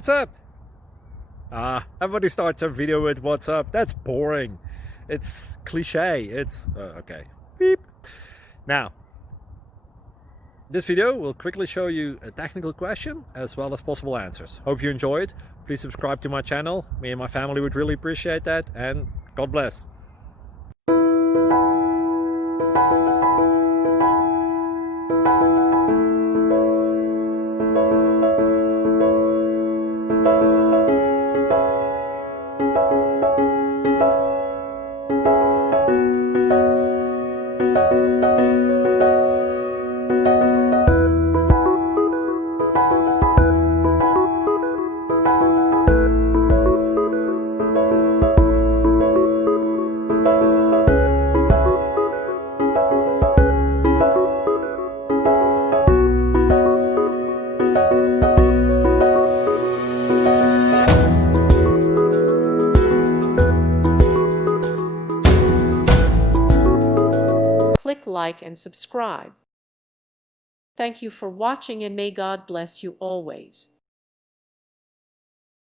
What's up? Everybody starts a video with what's up. That's boring. It's cliche. It's okay. Beep. Now, this video will quickly show you a technical question as well as possible answers. Hope you enjoyed. Please subscribe to my channel. Me and my family would really appreciate that, and God bless. Click like and subscribe. Thank you for watching, and may God bless you always.